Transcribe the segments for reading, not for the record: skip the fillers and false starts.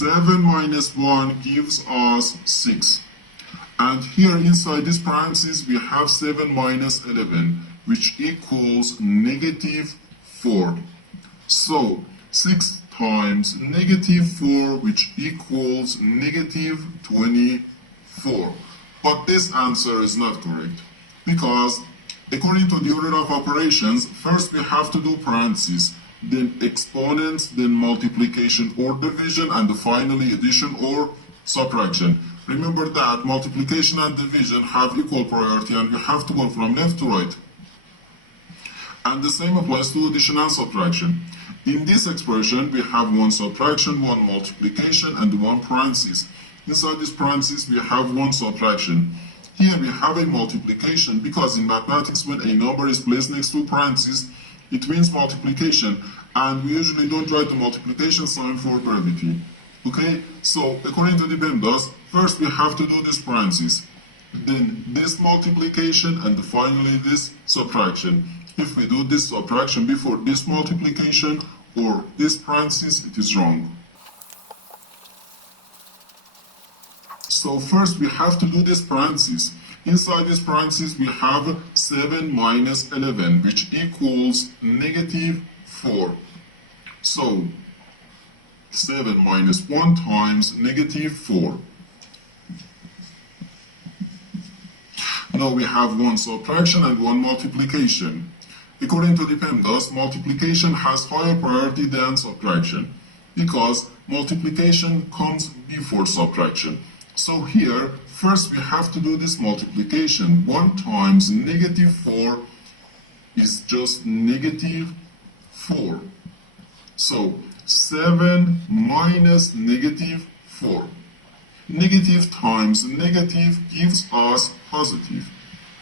7 minus 1 gives us 6. And here inside this parenthesis we have 7 minus 11, which equals negative 4. So 6 times negative 4, which equals negative 24. But this answer is not correct, because according to the order of operations, first we have to do parentheses, then exponents, then multiplication or division, and finally addition or subtraction. Remember that multiplication and division have equal priority and you have to go from left to right. And the same applies to addition and subtraction. In this expression, we have one subtraction, one multiplication, and one parenthesis. Inside this parenthesis, we have one subtraction. Here we have a multiplication, because in mathematics, when a number is placed next to parentheses, it means multiplication, and we usually don't write the multiplication sign for brevity. Okay, so according to the PEMDAS, first we have to do this parenthesis, then this multiplication, and finally this subtraction. If we do this subtraction before this multiplication or this parenthesis, it is wrong. So first we have to do this parenthesis. Inside this parenthesis we have 7 minus 11, which equals negative 4. So 7 minus 1 times negative 4. Now we have one subtraction and one multiplication. According to the PEMDAS, multiplication has higher priority than subtraction, because multiplication comes before subtraction. So here, first we have to do this multiplication. 1 times negative 4 is just negative 4. So 7 minus negative 4. Negative times negative gives us positive.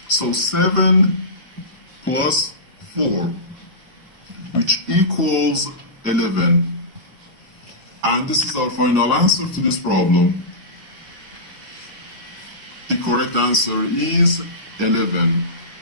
So 7 plus 4, which equals 11. And this is our final answer to this problem. The correct answer is 11.